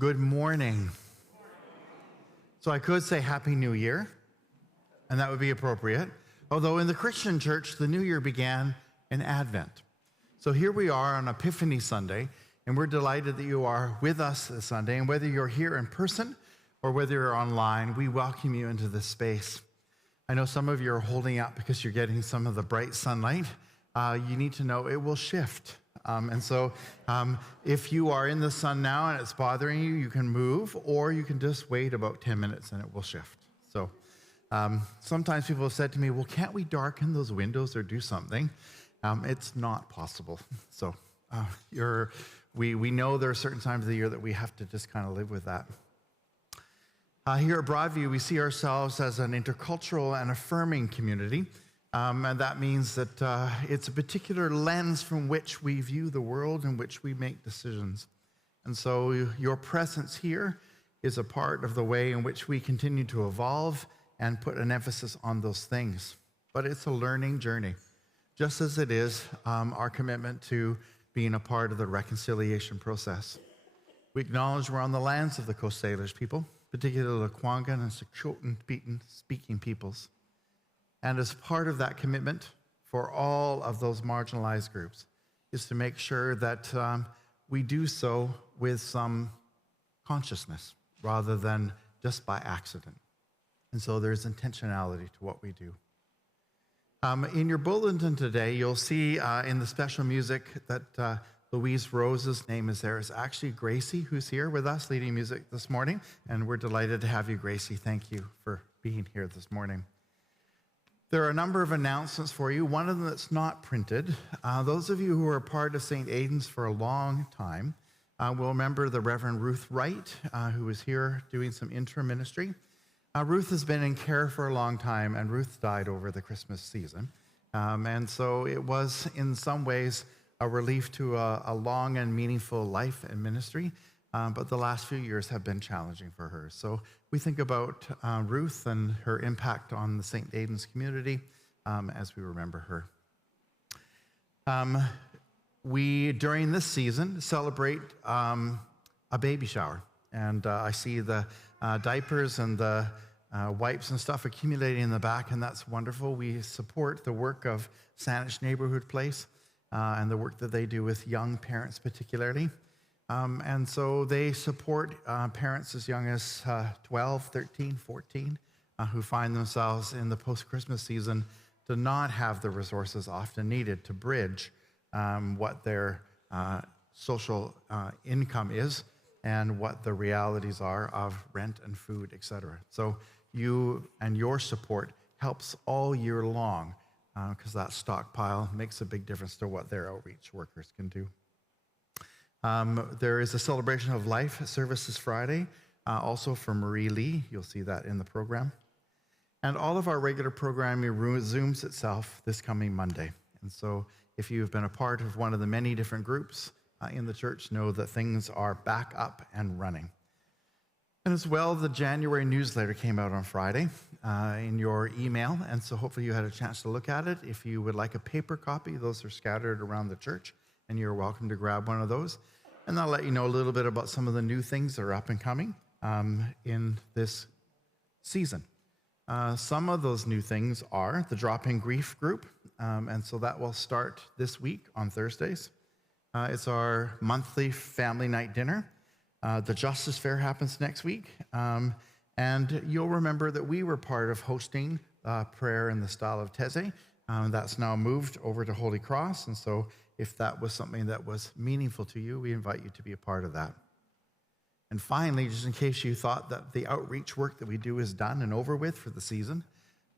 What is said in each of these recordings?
Good morning. So I could say Happy New Year, and that would be appropriate. Although in the Christian church, the new year began in Advent. So here we are on Epiphany Sunday, and we're delighted that you are with us this Sunday. And whether you're here in person or whether you're online, we welcome you into this space. I know some of you are holding up because you're getting some of the bright sunlight. You need to know it will shift. If you are in the sun now and it's bothering you, you can move, or you can just wait about 10 minutes and it will shift. So sometimes people have said to me, well, can't we darken those windows or do something? It's not possible. So we know there are certain times of the year that we have to just kind of live with that. Here at Broadview, we see ourselves as an intercultural and affirming community. And that means that it's a particular lens from which we view the world and which we make decisions. And so your presence here is a part of the way in which we continue to evolve and put an emphasis on those things. But it's a learning journey, just as it is our commitment to being a part of the reconciliation process. We acknowledge we're on the lands of the Coast Salish people, particularly the Kwanghan and Secchotan speaking peoples. And as part of that commitment for all of those marginalized groups is to make sure that we do so with some consciousness rather than just by accident. And so there's intentionality to what we do. In your bulletin today, you'll see in the special music that Louise Rose's name is there. It's actually Gracie who's here with us leading music this morning. And we're delighted to have you, Gracie. Thank you for being here this morning. There are a number of announcements for you. One of them that's not printed. Those of you who are part of St. Aidan's for a long time will remember the Reverend Ruth Wright, who was here doing some interim ministry. Ruth has been in care for a long time, and Ruth died over the Christmas season. And so it was, in some ways, a relief to a long and meaningful life and ministry. But the last few years have been challenging for her. So we think about Ruth and her impact on the St. Aidan's community as we remember her. We, during this season, celebrate a baby shower. And I see the diapers and the wipes and stuff accumulating in the back, and that's wonderful. We support the work of Saanich Neighborhood Place and the work that they do with young parents particularly. And so they support parents as young as 12, 13, 14, who find themselves in the post-Christmas season to not have the resources often needed to bridge what their social income is and what the realities are of rent and food, et cetera. So you and your support helps all year long because that stockpile makes a big difference to what their outreach workers can do. There is a celebration of life service this Friday, also for Marie Lee. You'll see that in the program. And all of our regular programming resumes itself this coming Monday. And so if you've been a part of one of the many different groups in the church, know that things are back up and running. And as well, the January newsletter came out on Friday in your email. And so hopefully you had a chance to look at it. If you would like a paper copy, those are scattered around the church, and you're welcome to grab one of those. And I'll let you know a little bit about some of the new things that are up and coming in this season. Some of those new things are the Drop in Grief group, and so that will start this week on Thursdays. It's our monthly family night dinner. The Justice Fair happens next week, and you'll remember that we were part of hosting prayer in the style of Teze. That's now moved over to Holy Cross, and so if that was something that was meaningful to you, we invite you to be a part of that. And finally, just in case you thought that the outreach work that we do is done and over with for the season,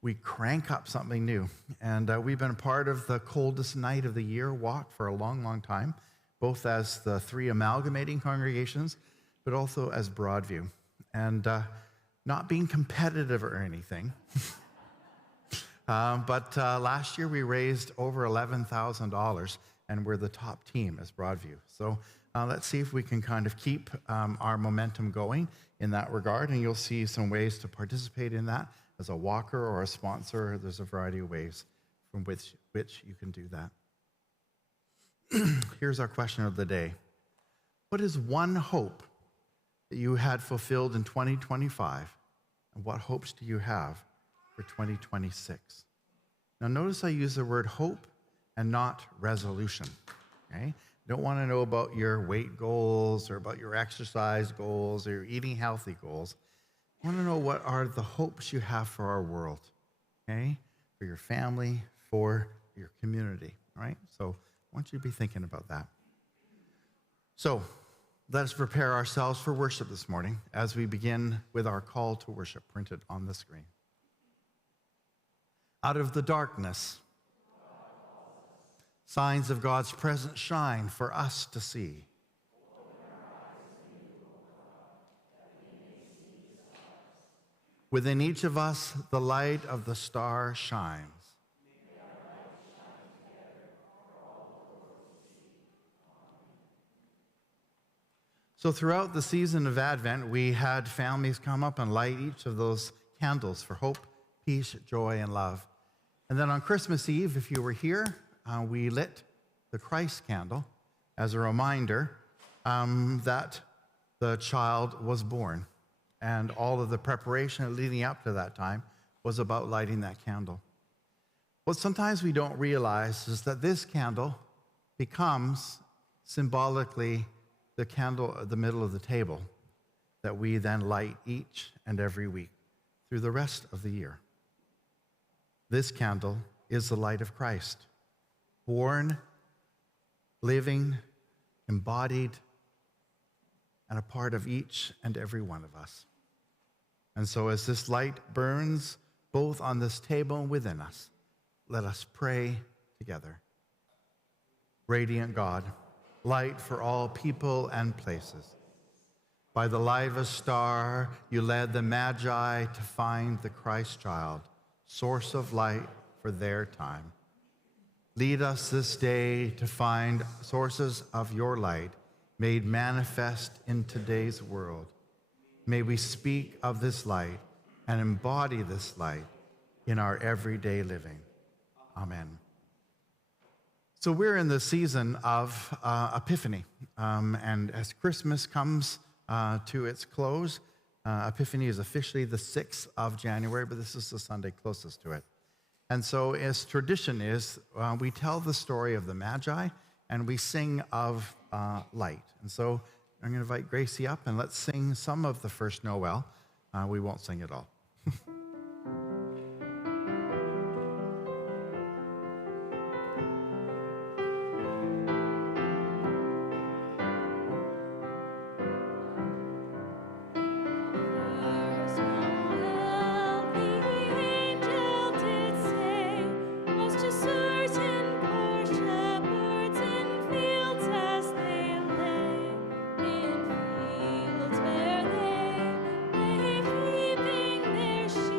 we crank up something new. And we've been a part of the coldest night of the year walk for a long, long time, both as the three amalgamating congregations, but also as Broadview. And not being competitive or anything, but last year we raised over $11,000, and we're the top team as Broadview. So let's see if we can kind of keep our momentum going in that regard, and you'll see some ways to participate in that as a walker or a sponsor. There's a variety of ways from which you can do that. Here's our question of the day. What is one hope that you had fulfilled in 2025? And what hopes do you have for 2026? Now, notice I use the word hope and not resolution, okay? I don't want to know about your weight goals or about your exercise goals or your eating healthy goals. I want to know what are the hopes you have for our world, okay? For your family, for your community, all right? So I want you to be thinking about that. So let us prepare ourselves for worship this morning as we begin with our call to worship printed on the screen. Out of the darkness, signs of God's presence shine for us to see. Within each of us, the light of the star shines. So throughout the season of Advent, we had families come up and light each of those candles for hope, peace, joy, and love. And then on Christmas Eve, if you were here, we lit the Christ candle as a reminder that the child was born. And all of the preparation leading up to that time was about lighting that candle. What sometimes we don't realize is that this candle becomes symbolically the candle at the middle of the table that we then light each and every week through the rest of the year. This candle is the light of Christ, born, living, embodied, and a part of each and every one of us. And so as this light burns both on this table and within us, let us pray together. Radiant God, light for all people and places. By the light of a star, you led the Magi to find the Christ child, source of light for their time. Lead us this day to find sources of your light made manifest in today's world. May we speak of this light and embody this light in our everyday living. Amen. So we're in the season of Epiphany, and as Christmas comes to its close, Epiphany is officially the 6th of January, but this is the Sunday closest to it. And so as tradition is, we tell the story of the Magi, and we sing of light. And so I'm going to invite Gracie up, and let's sing some of the first Noel. We won't sing it all. Fields where they keeping their sheep.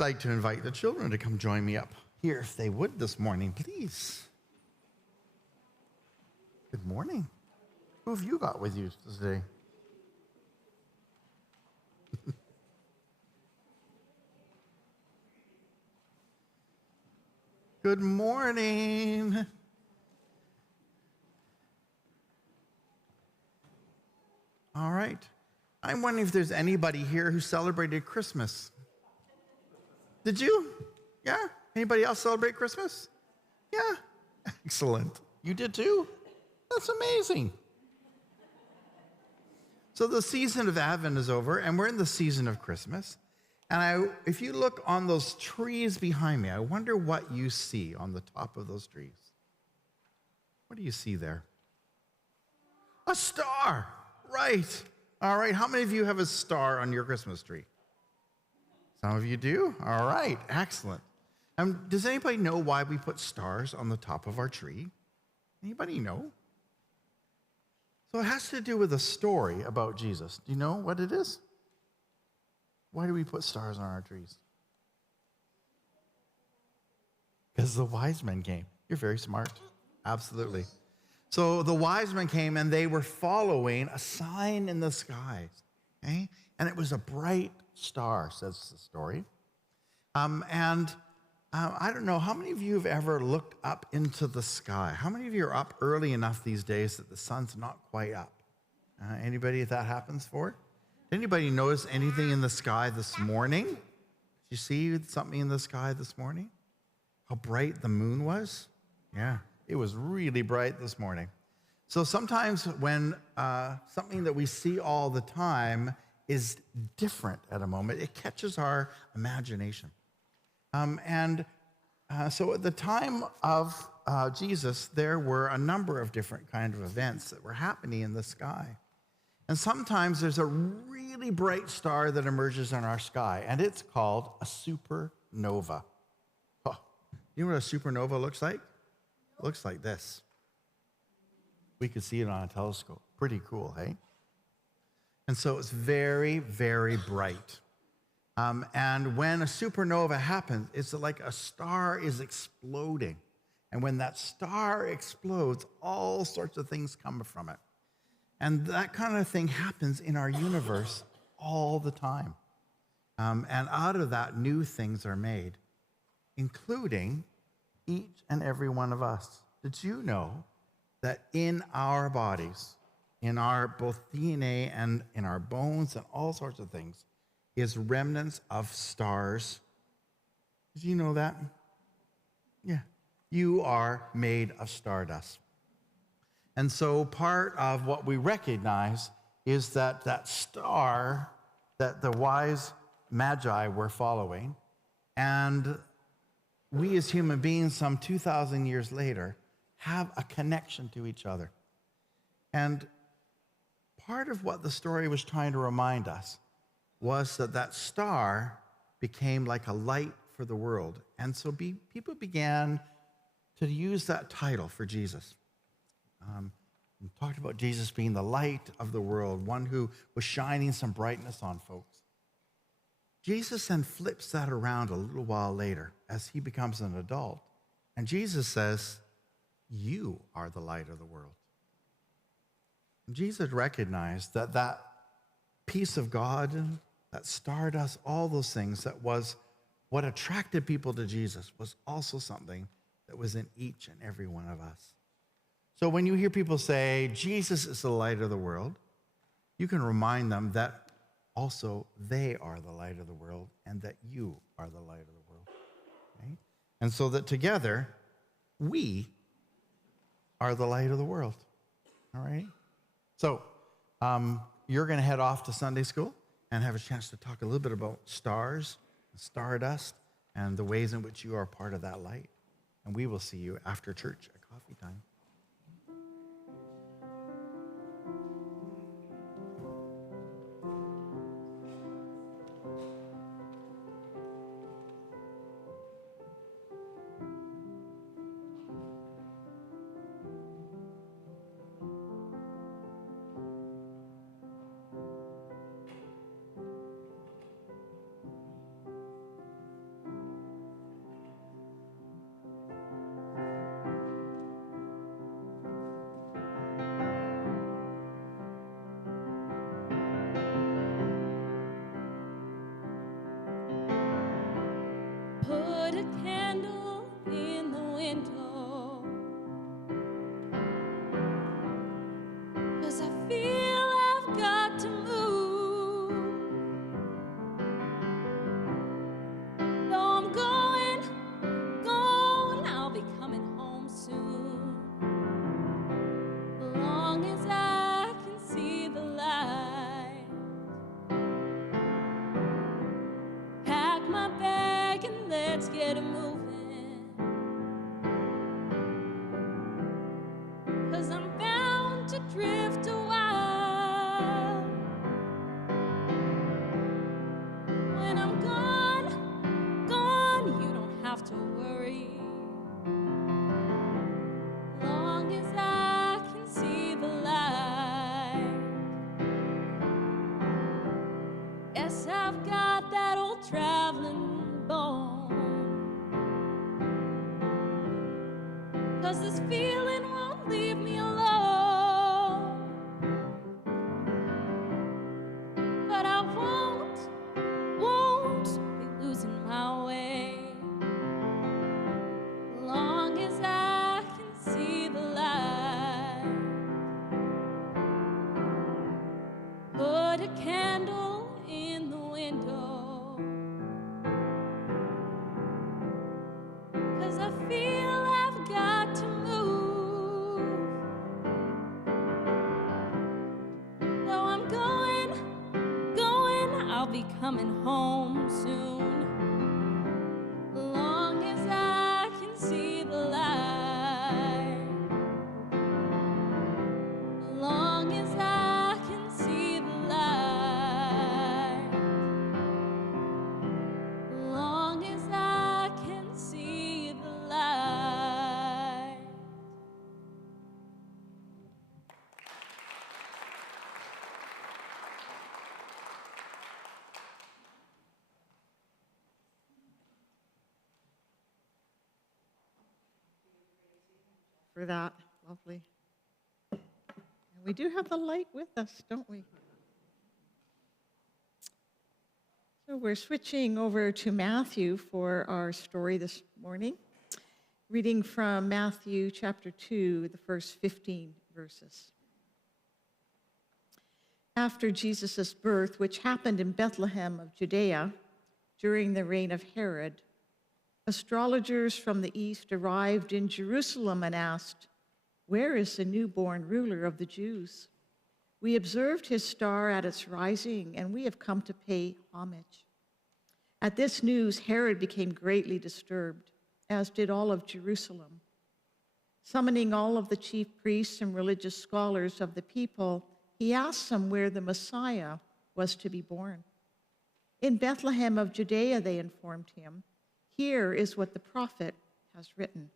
I'd like to invite the children to come join me up here if they would this morning, please. Good morning. Who have you got with you today? Good morning. All right. I'm wondering if there's anybody here who celebrated Christmas. Did you? Yeah? Anybody else celebrate Christmas? Yeah? Excellent. You did too? That's amazing. So the season of Advent is over, and we're in the season of Christmas. And if you look on those trees behind me, I wonder what you see on the top of those trees. What do you see there? A star. Right. All right. How many of you have a star on your Christmas tree? Some of you do? All right. Excellent. Does anybody know why we put stars on the top of our tree? Anybody know? So it has to do with a story about Jesus. Do you know what it is? Why do we put stars on our trees? Because the wise men came. You're very smart. Absolutely. So the wise men came and they were following a sign in the skies. Okay? And it was a bright star, says the story. I don't know, how many of you have ever looked up into the sky? How many of you are up early enough these days that the sun's not quite up? Anybody that happens for? Did anybody notice anything in the sky this morning? Did you see something in the sky this morning? How bright the moon was? Yeah, it was really bright this morning. So sometimes when something that we see all the time is different at a moment, it catches our imagination. So at the time of Jesus, there were a number of different kind of events that were happening in the sky. And sometimes there's a really bright star that emerges in our sky, and it's called a supernova. Oh, you know what a supernova looks like? It looks like this. We could see it on a telescope. Pretty cool, hey? And so it's very, very bright. And when a supernova happens, it's like a star is exploding. And when that star explodes, all sorts of things come from it. And that kind of thing happens in our universe all the time. And out of that, new things are made, including each and every one of us. Did you know that in our bodies, in our both DNA and in our bones and all sorts of things, is remnants of stars? Did you know that? Yeah. You are made of stardust. And so part of what we recognize is that that star that the wise magi were following, and we as human beings some 2,000 years later have a connection to each other. And part of what the story was trying to remind us was that that star became like a light for the world. And so people began to use that title for Jesus. We talked about Jesus being the light of the world, one who was shining some brightness on folks. Jesus then flips that around a little while later as he becomes an adult. And Jesus says, you are the light of the world. And Jesus recognized that that piece of God, that stardust, all those things, that was what attracted people to Jesus, was also something that was in each and every one of us. So when you hear people say, Jesus is the light of the world, you can remind them that also they are the light of the world and that you are the light of the world. Okay? And so that together, we are the light of the world. All right? So you're going to head off to Sunday school and have a chance to talk a little bit about stars, stardust, and the ways in which you are part of that light. And we will see you after church at coffee time. a candle in the window, 'cause I feel I've got to move. Though I'm going, I'll be coming home soon. As long as I can see the light. Pack my bag and let's get it moving. 'Cause I'm bound to drift a while. When I'm gone, you don't have to worry. Long as I can see the light. Yes, I've got that old traveling bone. 'Cause this feeling won't leave me alone. But I won't be losing my way. Long as I can see the light. Put a candle in the window, 'cause I feel I've got to move. Though I'm going, I'll be coming home soon. Long as I can see the light. Long as I can see the light. Long as I can see the light. For that, lovely. And we do have the light with us, don't we? So we're switching over to Matthew for our story this morning, reading from Matthew chapter 2, the first 15 verses. After Jesus' birth, which happened in Bethlehem of Judea during the reign of Herod, astrologers from the east arrived in Jerusalem and asked, "Where is the newborn ruler of the Jews? We observed his star at its rising, and we have come to pay homage." At this news, Herod became greatly disturbed, as did all of Jerusalem. Summoning all of the chief priests and religious scholars of the people, he asked them where the Messiah was to be born. "In Bethlehem of Judea," they informed him. "Here is what the prophet has written.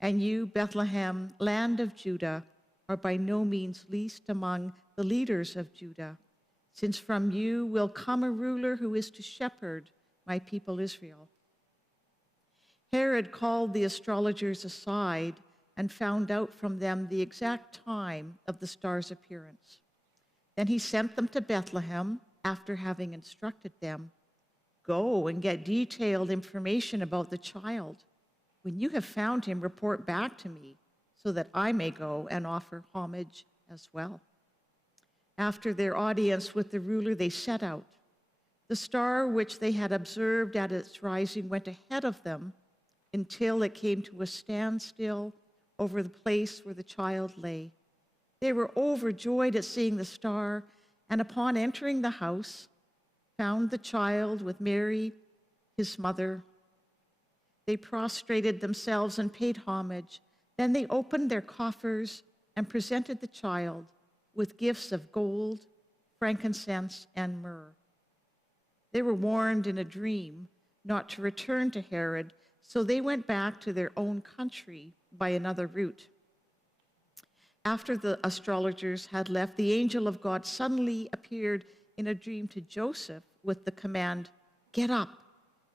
And you, Bethlehem, land of Judah, are by no means least among the leaders of Judah, since from you will come a ruler who is to shepherd my people Israel." Herod called the astrologers aside and found out from them the exact time of the star's appearance. Then he sent them to Bethlehem after having instructed them, "Go and get detailed information about the child. When you have found him, report back to me so that I may go and offer homage as well." After their audience with the ruler, they set out. The star which they had observed at its rising went ahead of them until it came to a standstill over the place where the child lay. They were overjoyed at seeing the star, and upon entering the house, found the child with Mary, his mother. They prostrated themselves and paid homage. Then they opened their coffers and presented the child with gifts of gold, frankincense, and myrrh. They were warned in a dream not to return to Herod, so they went back to their own country by another route. After the astrologers had left, the angel of God suddenly appeared in a dream to Joseph with the command, "Get up,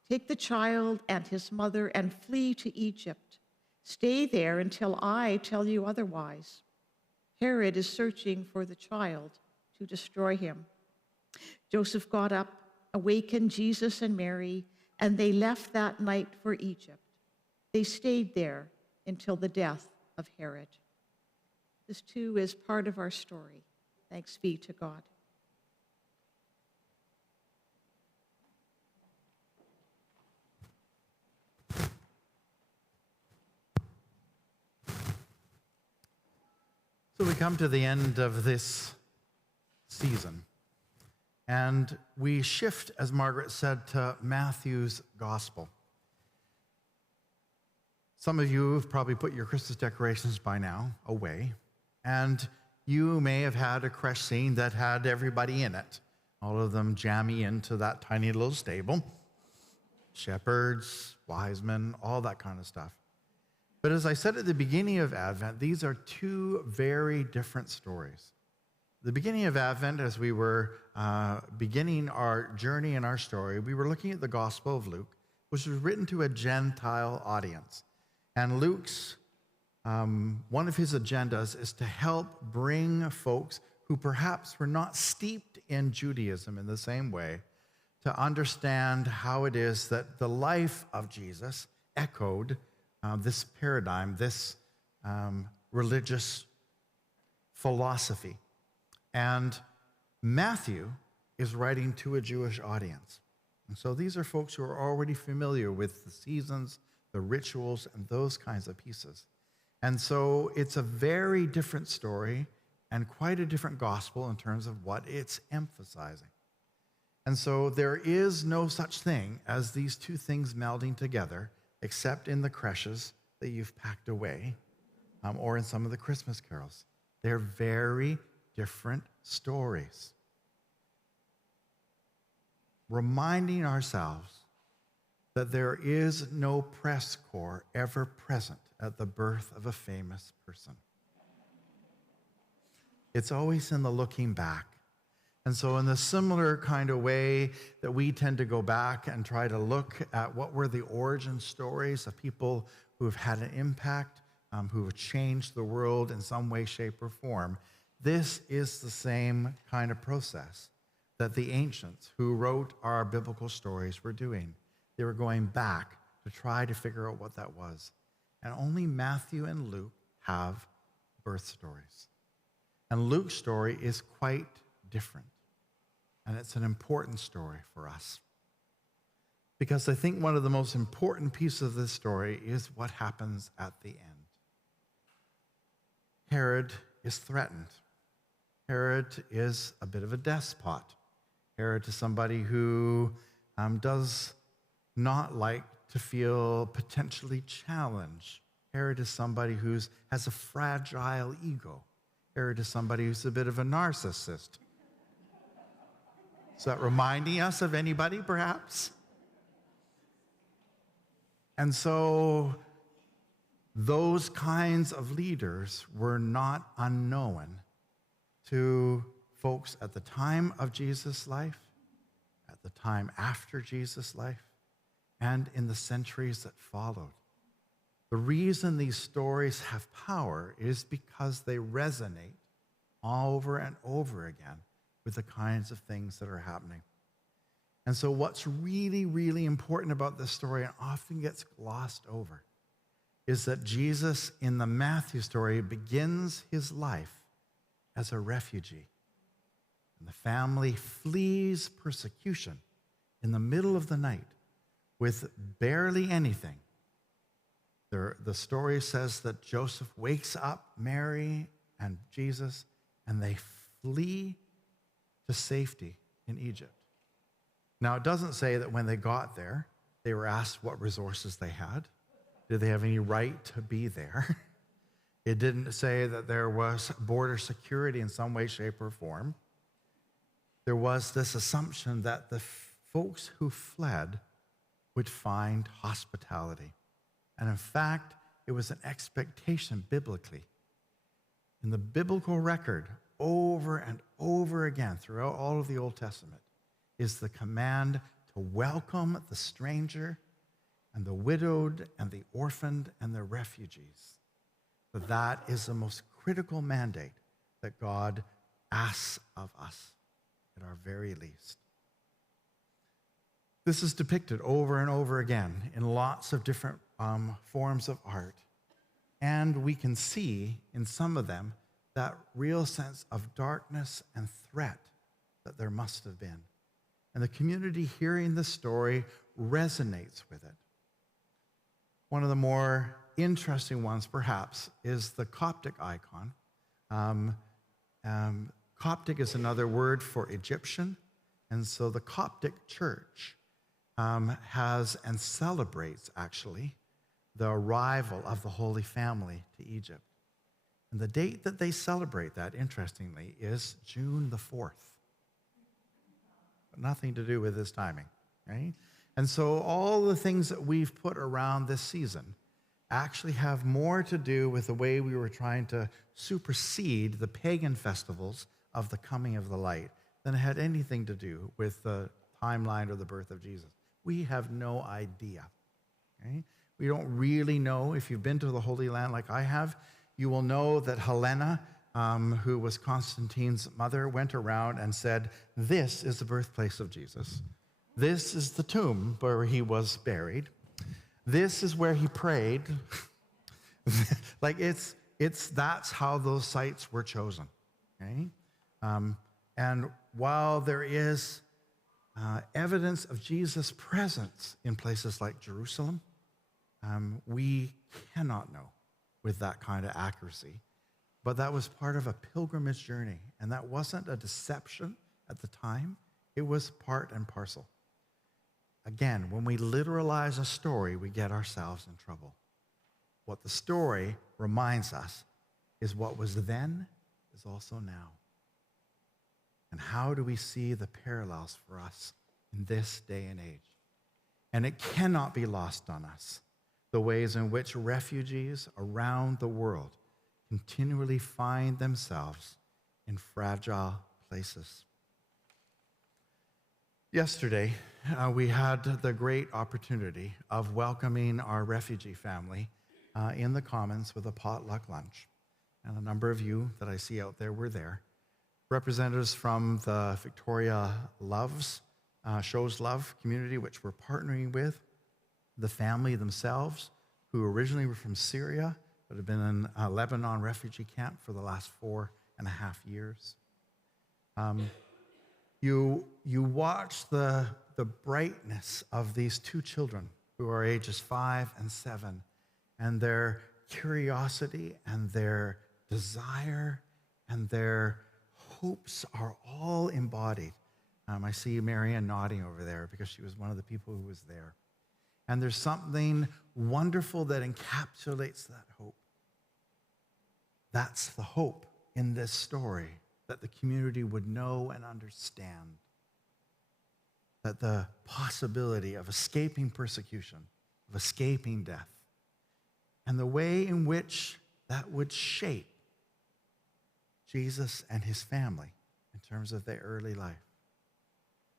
take the child and his mother and flee to Egypt. Stay there until I tell you otherwise. Herod is searching for the child to destroy him." Joseph got up, awakened Jesus and Mary, and they left that night for Egypt. They stayed there until the death of Herod. This too is part of our story. Thanks be to God. So we come to the end of this season, and we shift, as Margaret said, to Matthew's gospel. Some of you have probably put your Christmas decorations by now away, and you may have had a creche scene that had everybody in it, all of them jammy into that tiny little stable, shepherds, wise men, all that kind of stuff. But as I said at the beginning of Advent, these are two very different stories. The beginning of Advent, as we were beginning our journey in our story, we were looking at the Gospel of Luke, which was written to a Gentile audience. And Luke's, one of his agendas is to help bring folks who perhaps were not steeped in Judaism in the same way to understand how it is that the life of Jesus echoed this paradigm, this religious philosophy. And Matthew is writing to a Jewish audience. And so these are folks who are already familiar with the seasons, the rituals, and those kinds of pieces. And so it's a very different story and quite a different gospel in terms of what it's emphasizing. And so there is no such thing as these two things melding together, except in the creches that you've packed away, or in some of the Christmas carols. They're very different stories. Reminding ourselves that there is no press corps ever present at the birth of a famous person. It's always in the looking back. And so in the similar kind of way that we tend to go back and try to look at what were the origin stories of people who have had an impact, who have changed the world in some way, shape, or form, this is the same kind of process that the ancients who wrote our biblical stories were doing. They were going back to try to figure out what that was. And only Matthew and Luke have birth stories. And Luke's story is quite different. And it's an important story for us. Because I think one of the most important pieces of this story is what happens at the end. Herod is threatened. Herod is a bit of a despot. Herod is somebody who does not like to feel potentially challenged. Herod is somebody who has a fragile ego. Herod is somebody who's a bit of a narcissist. Is that reminding us of anybody, perhaps? And so those kinds of leaders were not unknown to folks at the time of Jesus' life, at the time after Jesus' life, and in the centuries that followed. The reason these stories have power is because they resonate over and over again with the kinds of things that are happening. And so what's really, really important about this story, and often gets glossed over, is that Jesus in the Matthew story begins his life as a refugee. And the family flees persecution in the middle of the night with barely anything. The story says that Joseph wakes up Mary and Jesus, and they flee to safety in Egypt. Now, it doesn't say that when they got there, they were asked what resources they had. Did they have any right to be there? It didn't say that there was border security in some way, shape, or form. There was this assumption that the folks who fled would find hospitality. And in fact, it was an expectation biblically. In the biblical record, over and over again throughout all of the Old Testament, is the command to welcome the stranger and the widowed and the orphaned and the refugees. That is the most critical mandate that God asks of us at our very least. This is depicted over and over again in lots of different forms of art. And we can see in some of them that real sense of darkness and threat that there must have been. And the community hearing the story resonates with it. One of the more interesting ones, perhaps, is the Coptic icon. Coptic is another word for Egyptian, and so the Coptic church has and celebrates, actually, the arrival of the Holy Family to Egypt. And the date that they celebrate that, interestingly, is June the 4th. But nothing to do with this timing, right? And so all the things that we've put around this season actually have more to do with the way we were trying to supersede the pagan festivals of the coming of the light than it had anything to do with the timeline or the birth of Jesus. We have no idea, right? We don't really know. If you've been to the Holy Land like I have, you will know that Helena, who was Constantine's mother, went around and said, this is the birthplace of Jesus. This is the tomb where he was buried. This is where he prayed. Like that's how those sites were chosen, okay? And while there is evidence of Jesus' presence in places like Jerusalem, we cannot know with that kind of accuracy. But that was part of a pilgrimage journey, and that wasn't a deception at the time. It was part and parcel. Again, when we literalize a story, we get ourselves in trouble. What the story reminds us is what was then is also now. And how do we see the parallels for us in this day and age? And it cannot be lost on us the ways in which refugees around the world continually find themselves in fragile places. Yesterday, we had the great opportunity of welcoming our refugee family in the Commons with a potluck lunch. And a number of you that I see out there were there. Representatives from the Victoria Shows Love community, which we're partnering with, the family themselves, who originally were from Syria, but have been in a Lebanon refugee camp for the last 4.5 years. You watch the brightness of these two children who are ages 5 and 7, and their curiosity and their desire and their hopes are all embodied. I see Marianne nodding over there because she was one of the people who was there. And there's something wonderful that encapsulates that hope. That's the hope in this story, that the community would know and understand that the possibility of escaping persecution, of escaping death, and the way in which that would shape Jesus and his family in terms of their early life.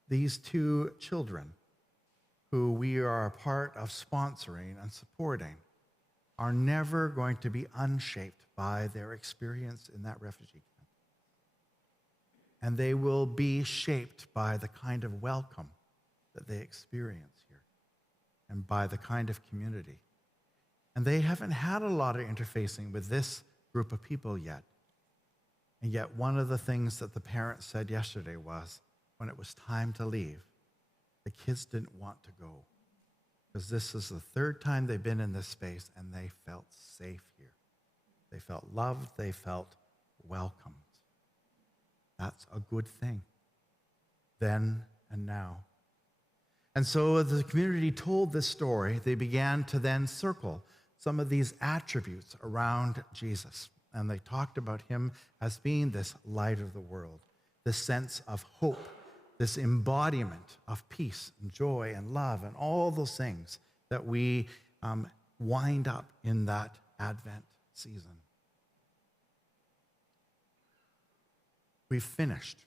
These two children, who we are a part of sponsoring and supporting, are never going to be unshaped by their experience in that refugee camp. And they will be shaped by the kind of welcome that they experience here and by the kind of community. And they haven't had a lot of interfacing with this group of people yet. And yet one of the things that the parents said yesterday was, when it was time to leave, the kids didn't want to go because this is the third time they've been in this space and they felt safe here. They felt loved, they felt welcomed. That's a good thing, then and now. And so as the community told this story, they began to then circle some of these attributes around Jesus. And they talked about him as being this light of the world, this sense of hope, this embodiment of peace and joy and love and all those things that we wind up in that Advent season. We've finished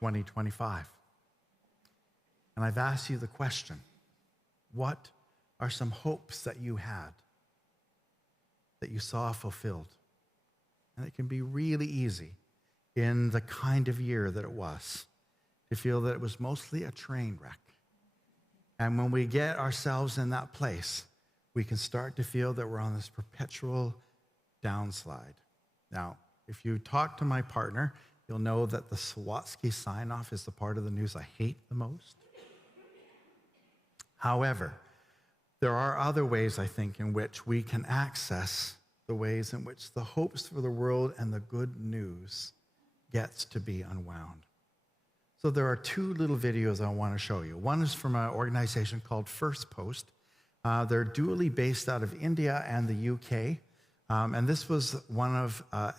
2025. And I've asked you the question, what are some hopes that you had, that you saw fulfilled? And it can be really easy in the kind of year that it was to feel that it was mostly a train wreck, And when we get ourselves in that place, we can start to feel that we're on this perpetual downslide. Now, if you talk to my partner, you'll know that the Sawatsky sign-off is the part of the news I hate the most. However, there are other ways, I think, in which we can access the ways in which the hopes for the world and the good news gets to be unwound. So there are two little videos I want to show you. One is from an organization called First Post. They're dually based out of India and the UK. And this was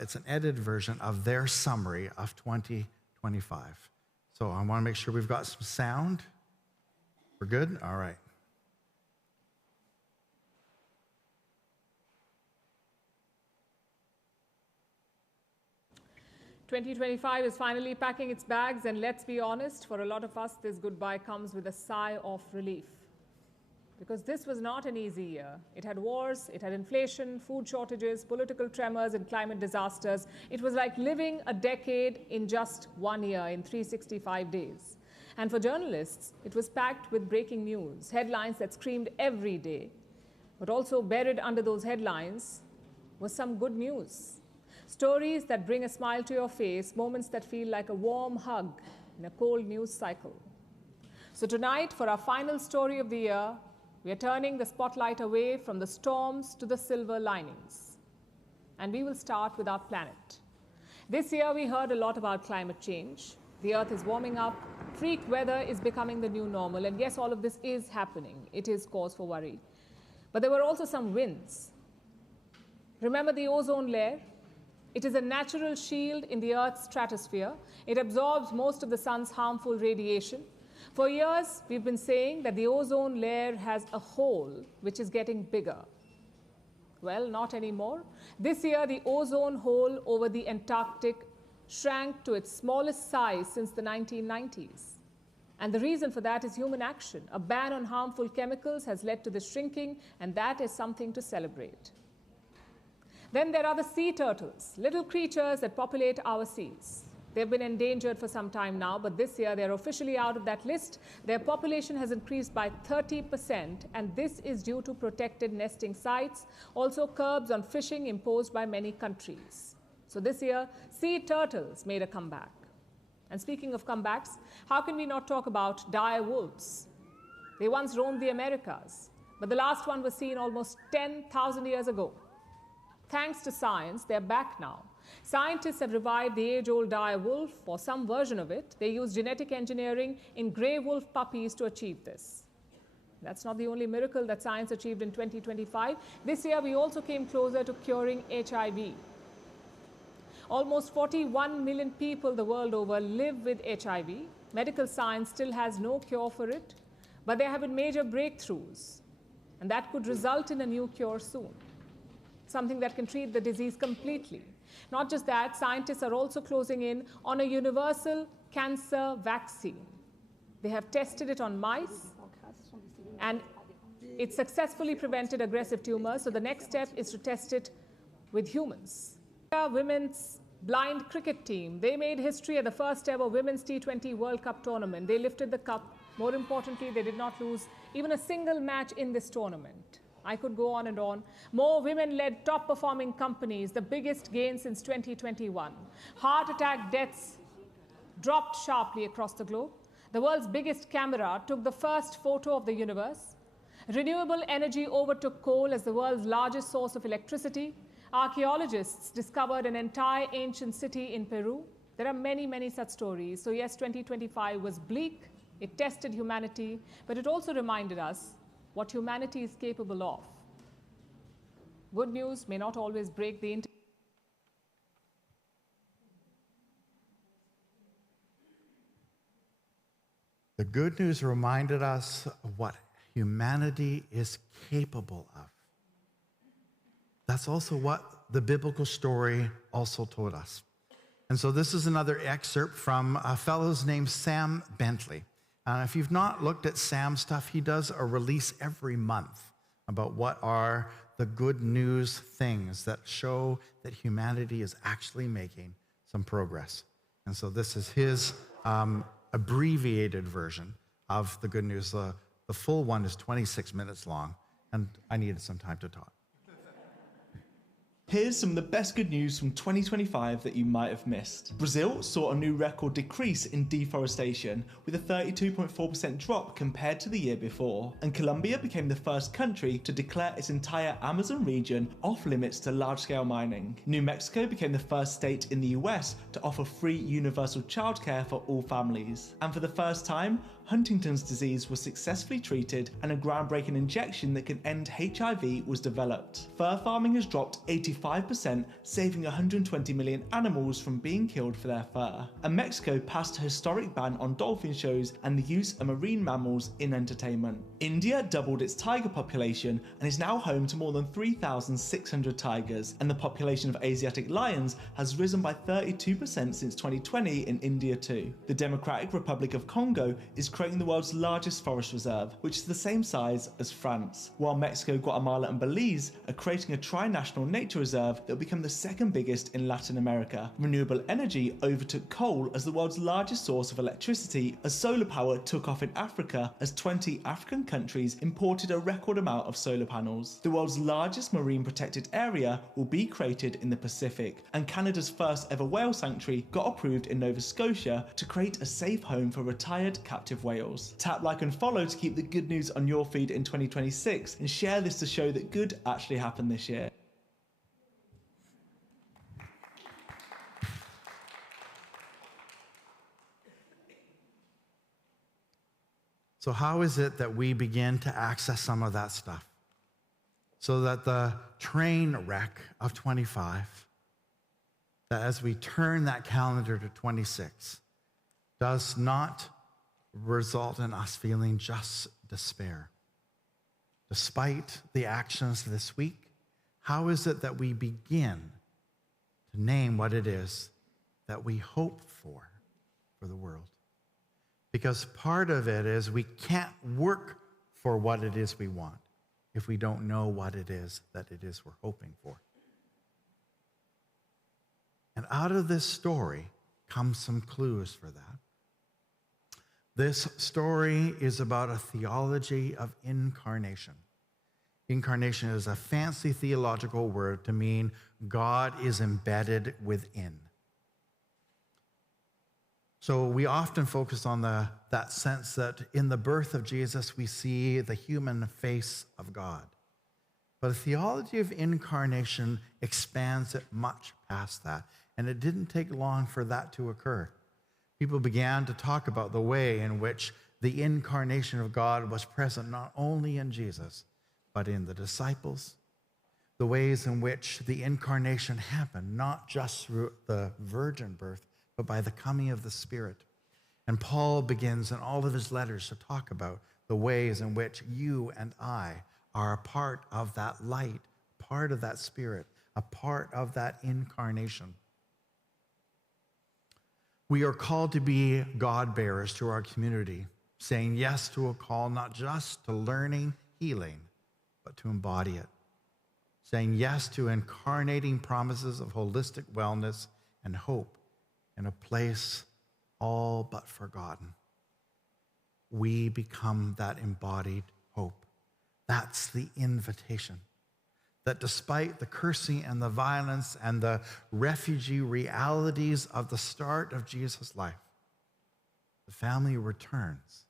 it's an edited version of their summary of 2025. So I want to make sure we've got some sound. We're good? All right. 2025 is finally packing its bags, and let's be honest, for a lot of us, this goodbye comes with a sigh of relief. Because this was not an easy year. It had wars, it had inflation, food shortages, political tremors, and climate disasters. It was like living a decade in just 1 year, in 365 days. And for journalists, it was packed with breaking news, headlines that screamed every day. But also buried under those headlines was some good news. Stories that bring a smile to your face, moments that feel like a warm hug in a cold news cycle. So tonight, for our final story of the year, we are turning the spotlight away from the storms to the silver linings. And we will start with our planet. This year, we heard a lot about climate change. The Earth is warming up. Freak weather is becoming the new normal. And yes, all of this is happening. It is cause for worry. But there were also some wins. Remember the ozone layer? It is a natural shield in the Earth's stratosphere. It absorbs most of the sun's harmful radiation. For years, we've been saying that the ozone layer has a hole which is getting bigger. Well, not anymore. This year, the ozone hole over the Antarctic shrank to its smallest size since the 1990s. And the reason for that is human action. A ban on harmful chemicals has led to the shrinking, and that is something to celebrate. Then there are the sea turtles, little creatures that populate our seas. They've been endangered for some time now, but this year they're officially out of that list. Their population has increased by 30%, and this is due to protected nesting sites, also curbs on fishing imposed by many countries. So this year, sea turtles made a comeback. And speaking of comebacks, how can we not talk about dire wolves? They once roamed the Americas, but the last one was seen almost 10,000 years ago. Thanks to science, they're back now. Scientists have revived the age-old dire wolf, or some version of it. They use genetic engineering in gray wolf puppies to achieve this. That's not the only miracle that science achieved in 2025. This year, we also came closer to curing HIV. Almost 41 million people the world over live with HIV. Medical science still has no cure for it, but there have been major breakthroughs, and that could result in a new cure soon. Something that can treat the disease completely. Not just that, scientists are also closing in on a universal cancer vaccine. They have tested it on mice, and it successfully prevented aggressive tumors, so the next step is to test it with humans. Women's blind cricket team, they made history at the first ever Women's T20 World Cup tournament. They lifted the cup. More importantly, they did not lose even a single match in this tournament. I could go on and on. More women-led top-performing companies, the biggest gain since 2021. Heart attack deaths dropped sharply across the globe. The world's biggest camera took the first photo of the universe. Renewable energy overtook coal as the world's largest source of electricity. Archaeologists discovered an entire ancient city in Peru. There are many, many such stories. So yes, 2025 was bleak. It tested humanity, but it also reminded us what humanity is capable of. Good news may not always break the internet. The good news reminded us of what humanity is capable of. That's also what the biblical story also told us. And so this is another excerpt from a fellow's named Sam Bentley. If you've not looked at Sam's stuff, he does a release every month about what are the good news things that show that humanity is actually making some progress. And so this is his abbreviated version of the good news. The The full one is 26 minutes long, and I needed some time to talk. Here's some of the best good news from 2025 that you might have missed. Brazil saw a new record decrease in deforestation with a 32.4% drop compared to the year before. And Colombia became the first country to declare its entire Amazon region off limits to large-scale mining. New Mexico became the first state in the US to offer free universal childcare for all families. And for the first time, Huntington's disease was successfully treated and a groundbreaking injection that can end HIV was developed. Fur farming has dropped 85%, saving 120 million animals from being killed for their fur. And Mexico passed a historic ban on dolphin shows and the use of marine mammals in entertainment. India doubled its tiger population and is now home to more than 3,600 tigers, and the population of Asiatic lions has risen by 32% since 2020 in India too. The Democratic Republic of Congo is creating the world's largest forest reserve, which is the same size as France, while Mexico, Guatemala and Belize are creating a tri-national nature reserve that will become the second biggest in Latin America. Renewable energy overtook coal as the world's largest source of electricity, as solar power took off in Africa as 20 African countries imported a record amount of solar panels. The world's largest marine protected area will be created in the Pacific, and Canada's first ever whale sanctuary got approved in Nova Scotia to create a safe home for retired captive whales. Tap like and follow to keep the good news on your feed in 2026, and share this to show that good actually happened this year. So how is it that we begin to access some of that stuff? So that the train wreck of 25, that as we turn that calendar to 26, does not result in us feeling just despair. Despite the actions this week, how is it that we begin to name what it is that we hope for the world? Because part of it is we can't work for what it is we want if we don't know what it is that it is we're hoping for. And out of this story comes some clues for that. This story is about a theology of incarnation. Incarnation is a fancy theological word to mean God is embedded within. So we often focus on that sense that in the birth of Jesus, we see the human face of God. But a theology of incarnation expands it much past that. And it didn't take long for that to occur. People began to talk about the way in which the incarnation of God was present not only in Jesus, but in the disciples. The ways in which the incarnation happened, not just through the virgin birth, but by the coming of the Spirit. And Paul begins in all of his letters to talk about the ways in which you and I are a part of that light, part of that Spirit, a part of that incarnation. We are called to be God-bearers to our community, saying yes to a call not just to learning, healing, but to embody it. Saying yes to incarnating promises of holistic wellness and hope in a place all but forgotten. We become that embodied hope. That's the invitation. That despite the cursing and the violence and the refugee realities of the start of Jesus' life, the family returns.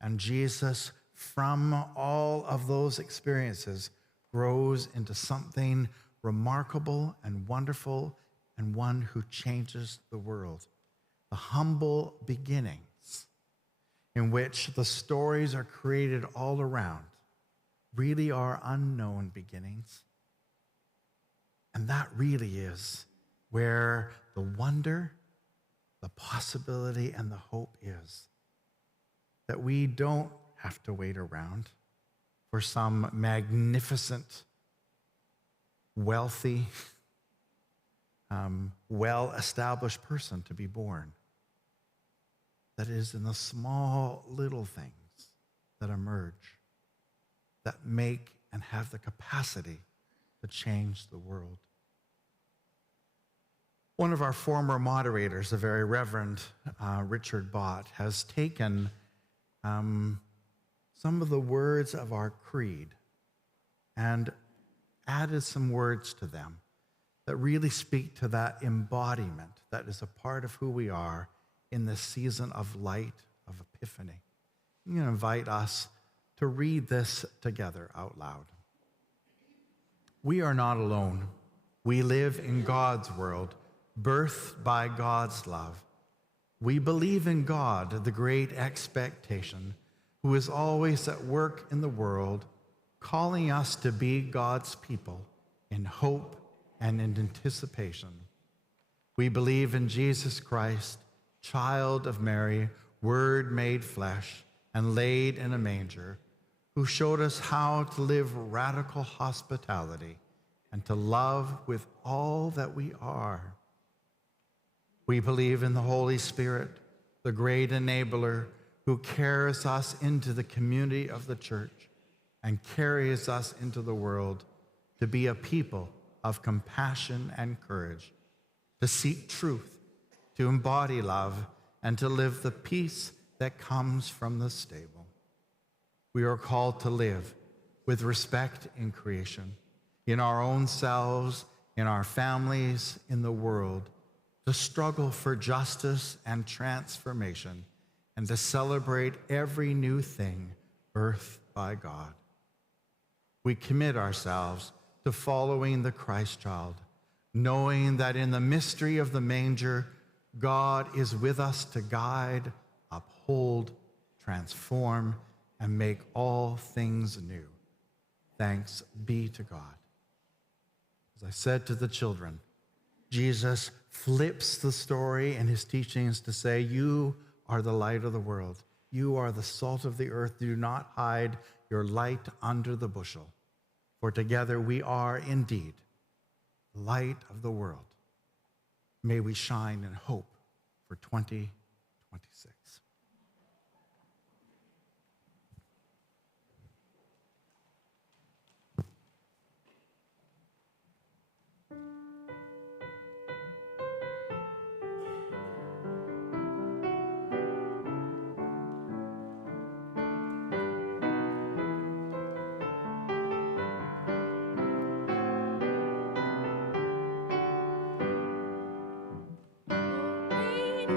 And Jesus, from all of those experiences, grows into something remarkable and wonderful, and one who changes the world. The humble beginnings in which the stories are created all around really are unknown beginnings. And that really is where the wonder, the possibility, and the hope is. That we don't have to wait around for some magnificent, wealthy, well-established person to be born. That is in the small little things that emerge, that make and have the capacity to change the world. One of our former moderators, the very Reverend Richard Bott, has taken some of the words of our creed and added some words to them that really speak to that embodiment that is a part of who we are in this season of light, of Epiphany. I'm going to invite us to read this together out loud. We are not alone. We live in God's world, birthed by God's love. We believe in God, the great expectation, who is always at work in the world, calling us to be God's people in hope and in anticipation. We believe in Jesus Christ, child of Mary, Word made flesh and laid in a manger, who showed us how to live radical hospitality and to love with all that we are. We believe in the Holy Spirit, the great enabler who carries us into the community of the church and carries us into the world to be a people of compassion and courage, to seek truth, to embody love, and to live the peace that comes from the stable. We are called to live with respect in creation, in our own selves, in our families, in the world, to struggle for justice and transformation, and to celebrate every new thing birthed by God. We commit ourselves to following the Christ child, knowing that in the mystery of the manger, God is with us to guide, uphold, transform, and make all things new. Thanks be to God. As I said to the children, Jesus flips the story in his teachings to say, you are the light of the world. You are the salt of the earth. Do not hide your light under the bushel. For together we are indeed the light of the world. May we shine in hope for 2026.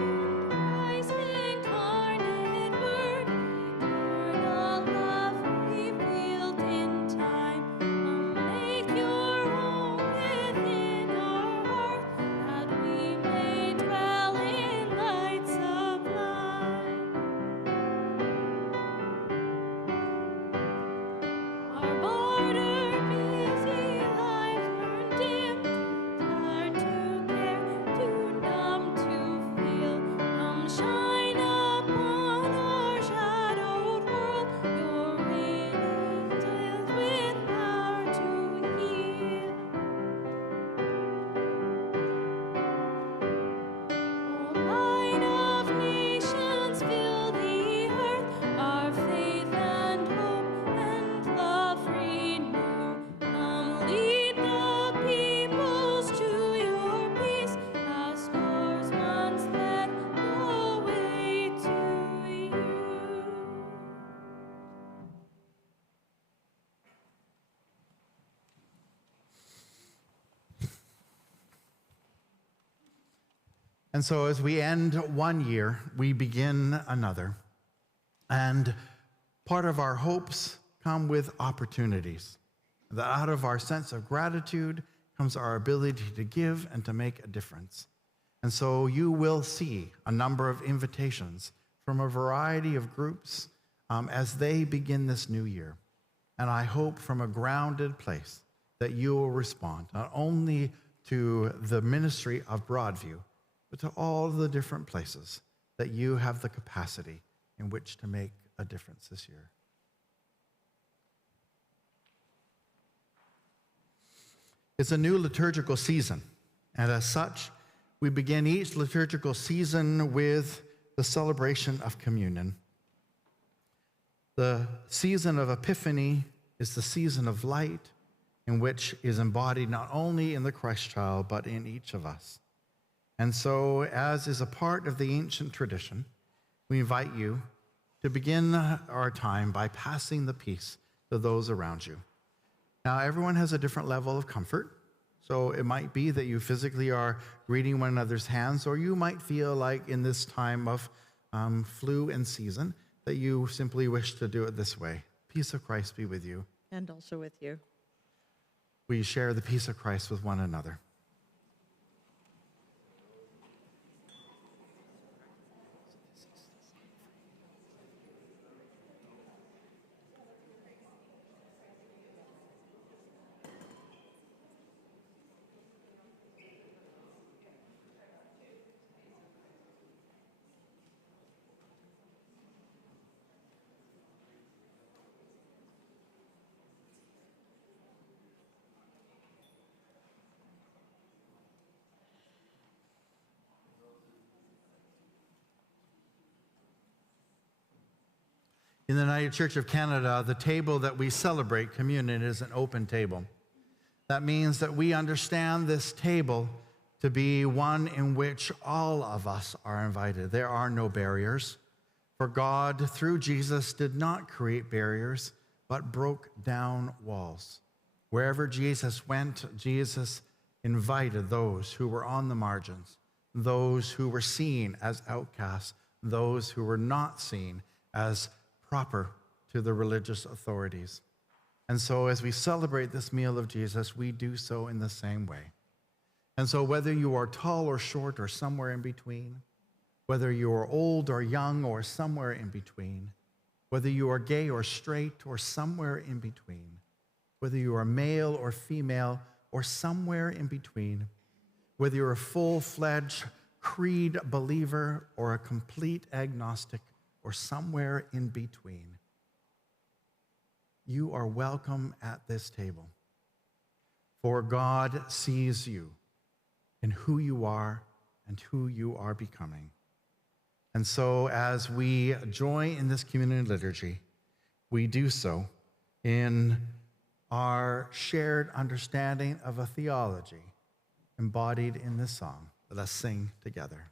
Christ incarnate Word, eternal love revealed in time. Make your home within our heart, that we may dwell in light sublime. Our border busy lives burn dim, tired to care, too numb to feel. Come shine upon our shadowed world. Your rain is filled with power to heal. O light of nations, fill the earth. Our faith and hope and love renew. Come lead the peoples to your peace, as stars once led the way to you. And so as we end one year, we begin another. And part of our hopes come with opportunities. That out of our sense of gratitude comes our ability to give and to make a difference. And so you will see a number of invitations from a variety of groups as they begin this new year. And I hope from a grounded place that you will respond, not only to the ministry of Broadview, but to all the different places that you have the capacity in which to make a difference this year. It's a new liturgical season, and as such, we begin each liturgical season with the celebration of communion. The season of Epiphany is the season of light, in which is embodied not only in the Christ child, but in each of us. And so, as is a part of the ancient tradition, we invite you to begin our time by passing the peace to those around you. Now, everyone has a different level of comfort. So it might be that you physically are greeting one another's hands, or you might feel like in this time of flu and season that you simply wish to do it this way. Peace of Christ be with you. And also with you. We share the peace of Christ with one another. In the United Church of Canada, the table that we celebrate communion is an open table. That means that we understand this table to be one in which all of us are invited. There are no barriers, for God, through Jesus, did not create barriers, but broke down walls. Wherever Jesus went, Jesus invited those who were on the margins, those who were seen as outcasts, those who were not seen as proper to the religious authorities. And so as we celebrate this meal of Jesus, we do so in the same way. And so whether you are tall or short or somewhere in between, whether you are old or young or somewhere in between, whether you are gay or straight or somewhere in between, whether you are male or female or somewhere in between, whether you're a full-fledged creed believer or a complete agnostic, or somewhere in between, you are welcome at this table. For God sees you in who you are and who you are becoming. And so as we join in this communion liturgy, we do so in our shared understanding of a theology embodied in this song. Let us sing together.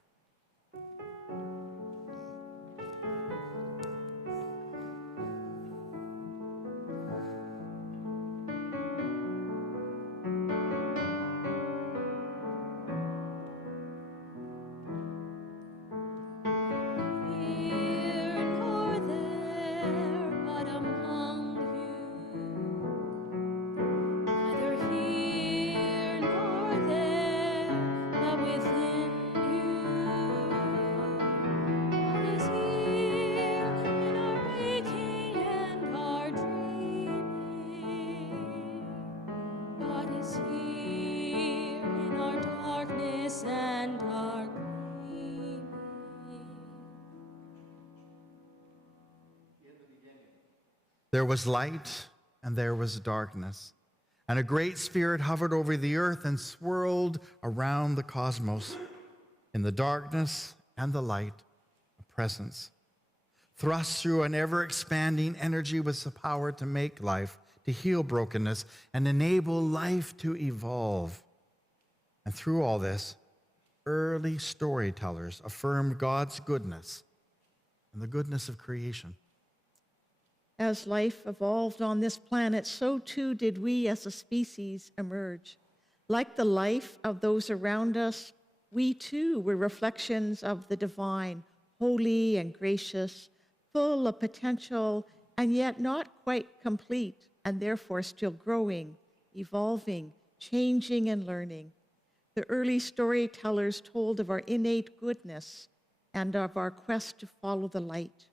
There was light and there was darkness, and a great spirit hovered over the earth and swirled around the cosmos. In the darkness and the light, a presence. Thrust through an ever-expanding energy with the power to make life, to heal brokenness, and enable life to evolve. And through all this, early storytellers affirmed God's goodness and the goodness of creation. As life evolved on this planet, so too did we as a species emerge. Like the life of those around us, we too were reflections of the divine, holy and gracious, full of potential, and yet not quite complete, and therefore still growing, evolving, changing, and learning. The early storytellers told of our innate goodness and of our quest to follow the light,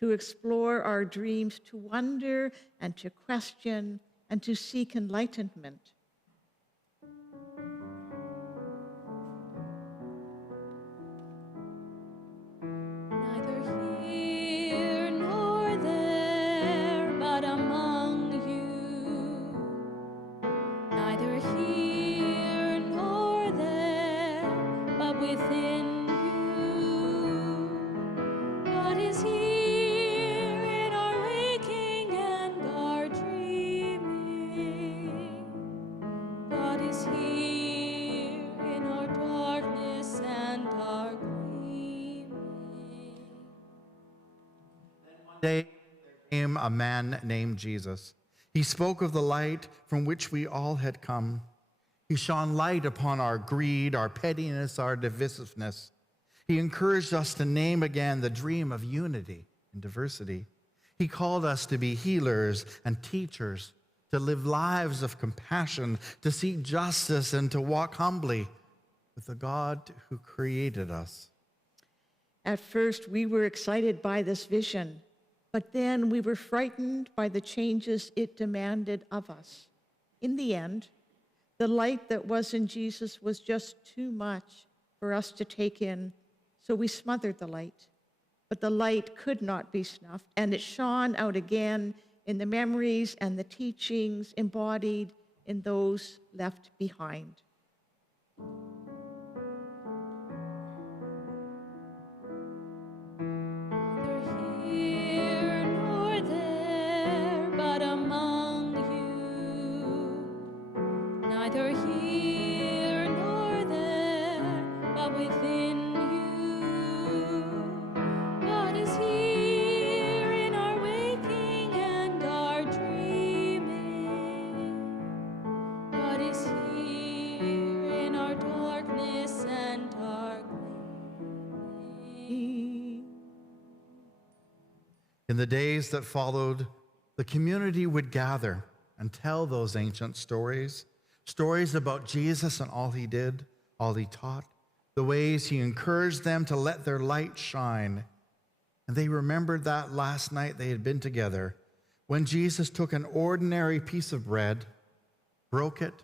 to explore our dreams, to wonder and to question and to seek enlightenment. Neither here nor there, but among you. Neither here nor there, but within you. God is here. day came a man named Jesus. He spoke of the light from which we all had come. He shone light upon our greed, our pettiness, our divisiveness. He encouraged us to name again the dream of unity and diversity. He called us to be healers and teachers, to live lives of compassion, to seek justice, and to walk humbly with the God who created us. At first, we were excited by this vision, but then we were frightened by the changes it demanded of us. In the end, the light that was in Jesus was just too much for us to take in, so we smothered the light. But the light could not be snuffed, and it shone out again in the memories and the teachings embodied in those left behind. Neither here nor there, but among you. Neither here nor there, but within you. God is here in our waking and our dreaming. God is here in our darkness and our gleaming. In the days that followed, the community would gather and tell those ancient stories, stories about Jesus and all he did, all he taught, the ways he encouraged them to let their light shine. And they remembered that last night they had been together when Jesus took an ordinary piece of bread, broke it,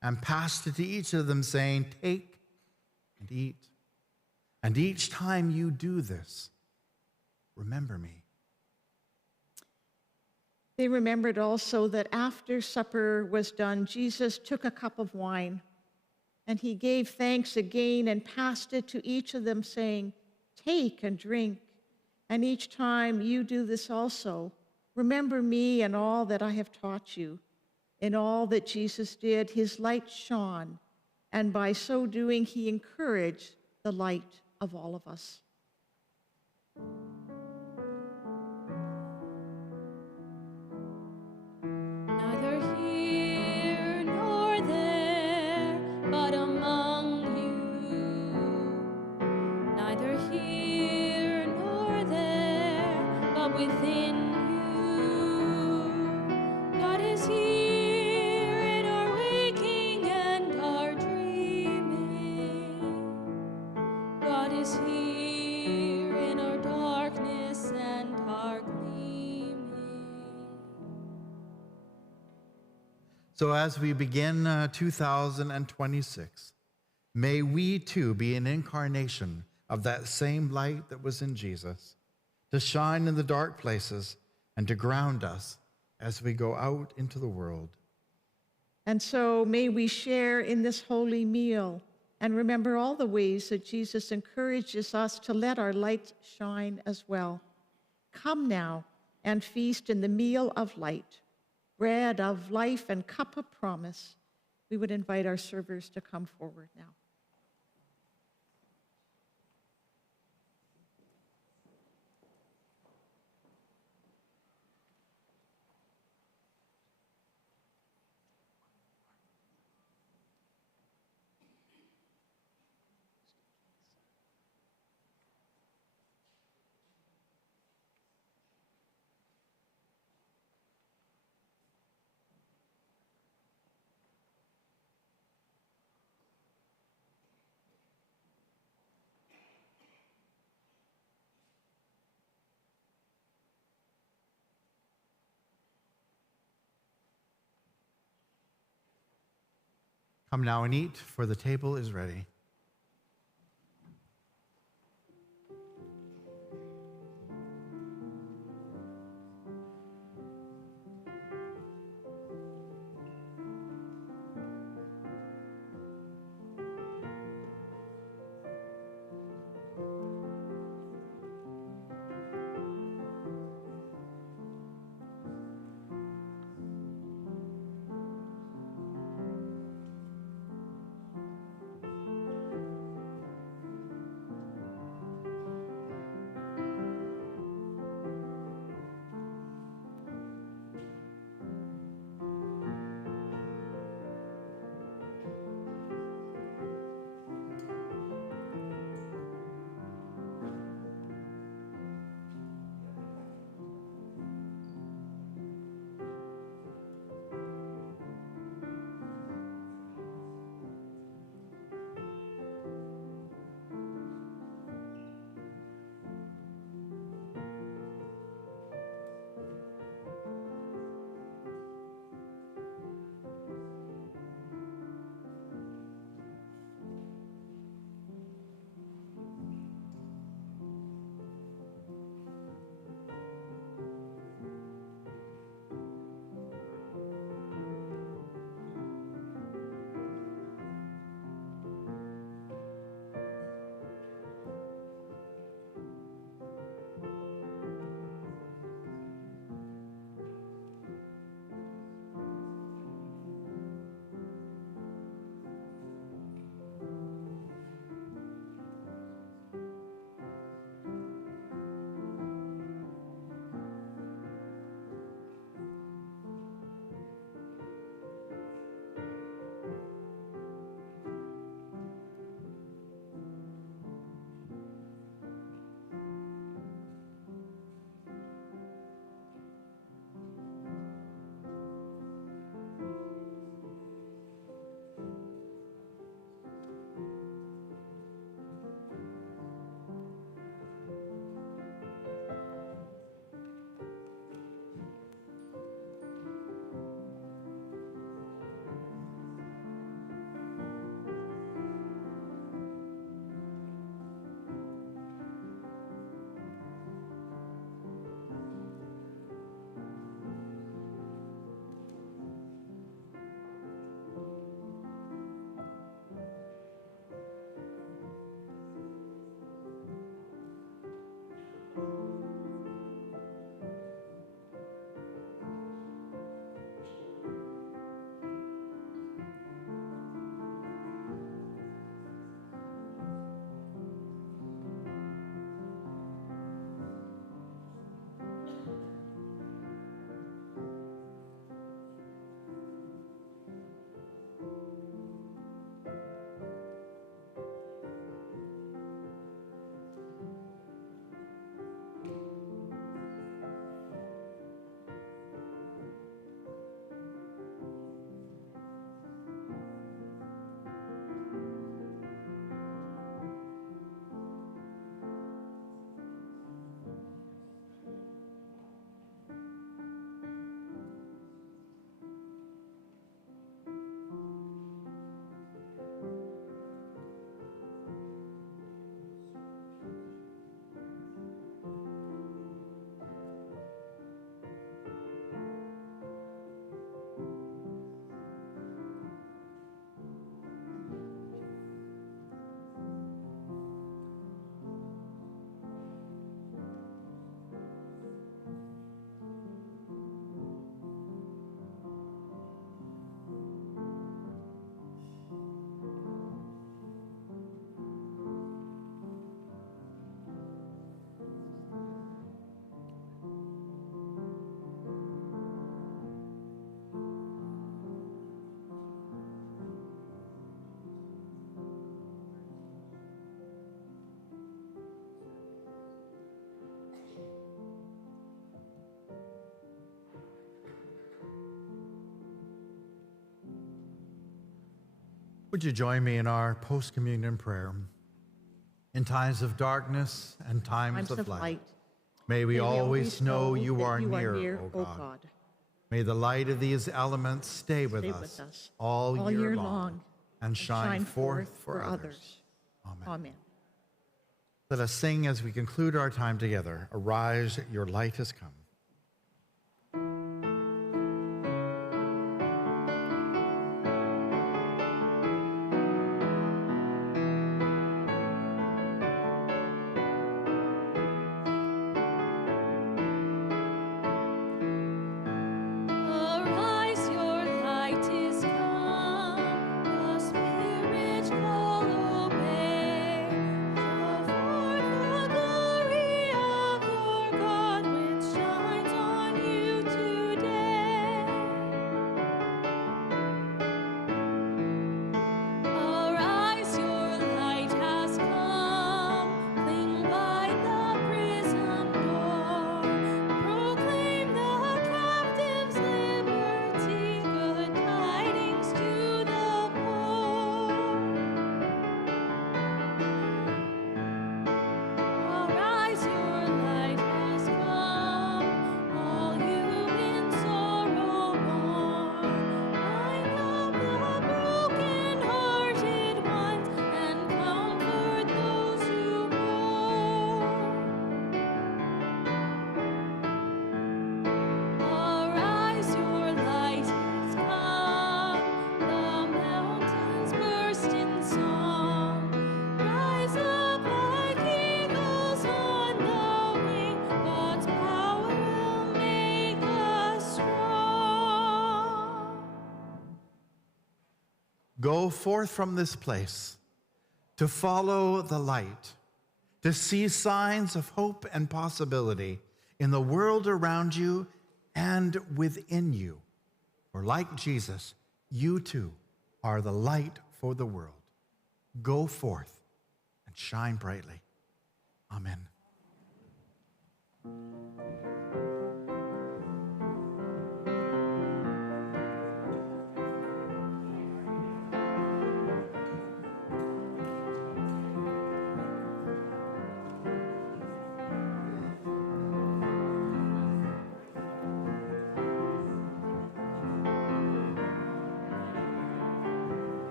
and passed it to each of them, saying, "Take and eat. And each time you do this, remember me." They remembered also that after supper was done, Jesus took a cup of wine, and he gave thanks again and passed it to each of them, saying, "Take and drink. And each time you do this also, remember me and all that I have taught you." In all that Jesus did, his light shone, and by so doing, he encouraged the light of all of us. Neither here nor there, but among you. Neither here nor there, but within you. God is here in our waking and our dreaming. God is here in our darkness and our gleaming. So as we begin 2026, may we too be an incarnation of that same light that was in Jesus, to shine in the dark places and to ground us as we go out into the world. And so may we share in this holy meal and remember all the ways that Jesus encourages us to let our light shine as well. Come now and feast in the meal of light, bread of life and cup of promise. We would invite our servers to come forward now. Come now and eat, for the table is ready. Would you join me in our post-communion prayer? In times of darkness and times of light, may we always know you are near, O God. May the light of these elements stay with us all year long and shine forth for others. Amen. Let us sing as we conclude our time together. Arise, your light has come. Arise, your light is come, the Spirit call obey. Show forth the glory of your God, which shines on you today. Arise, your light has come, cling by the prison door. Proclaim the captives liberty, good tidings to the poor. Arise, your light has come, all you in sorrow mourn. Bind up the broken-hearted ones and comfort those who mourn. Arise, your light is come, the mountains burst in song. Rise up like eagles on the wing, God's power will make us strong. Go forth from this place to follow the light, to see signs of hope and possibility in the world around you and within you. For like Jesus, you too are the light for the world. Go forth and shine brightly. Amen.